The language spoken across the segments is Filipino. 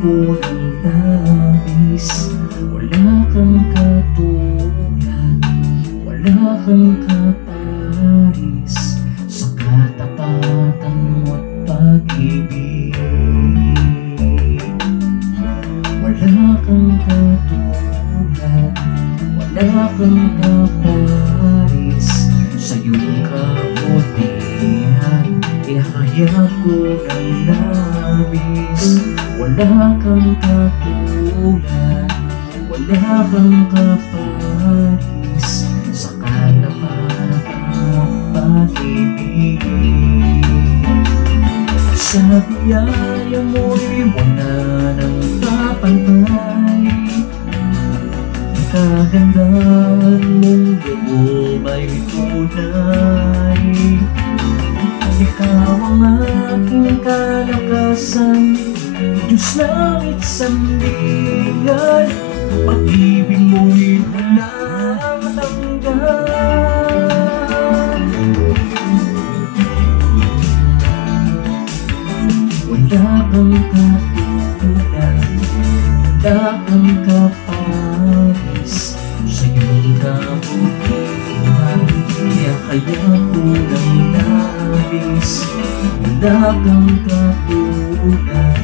ko ng labis. Wala kang katulad, wala kang kaparis, sa katapatan mo't pag-ibig. Wala kang katulad, wala kang kaparis, sa iyong kabutihan ihahayag ko ng labis. Wala kang katulad, wala kang kaparis, sa katapatan mo't pag-ibig. Sa biyaya mo'y wala nang kapantay, ang kagandahan mong loob ay tunay. Ikaw ang aking kalakasan, Diyos langit sandigan, pag-ibig mo'y walang hanggan. Wala kang katulad, wala kang kaparis, sa iyong kabutihan ihahayag ko ng labis. Wala kang katulad,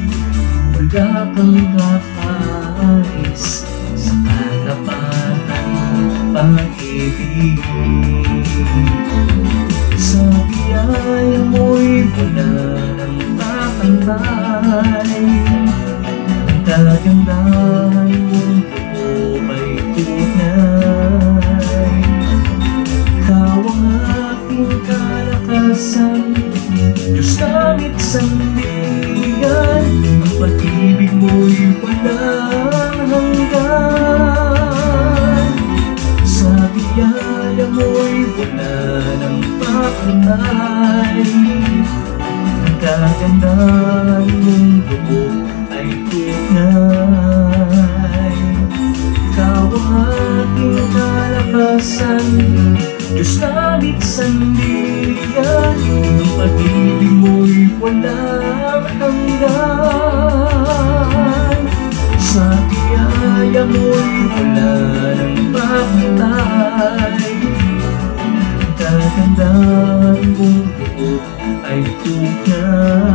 wala kang kaparis, sa katapatan mo't pag-ibig. Sa biyaya mo'y wala nang kakantay, ang kagandahan mong loob ay tunay. Ikaw ang aking kalakasan, Diyos langit sandigan, ang pag-ibig mo'y walang hanggan. Sa biyaya mo'y wala nang pakatay, ang kagandahan mong loob ay tunay. Ikaw ang aking kalakasan, Diyos langit sandigan, ang pag-ibig mo'y walang hanggan. Sa biyaya mo'y wala nang pakatay, ang kagandahan mong loob ay tunay.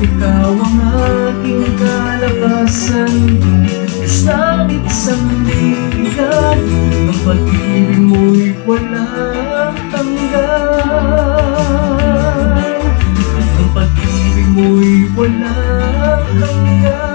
Ikaw ang aking kalakasan, Diyos langit sandigan, ang pag-ibig mo'y walang hanggan. Ang pag-ibig mo'y walang hanggan.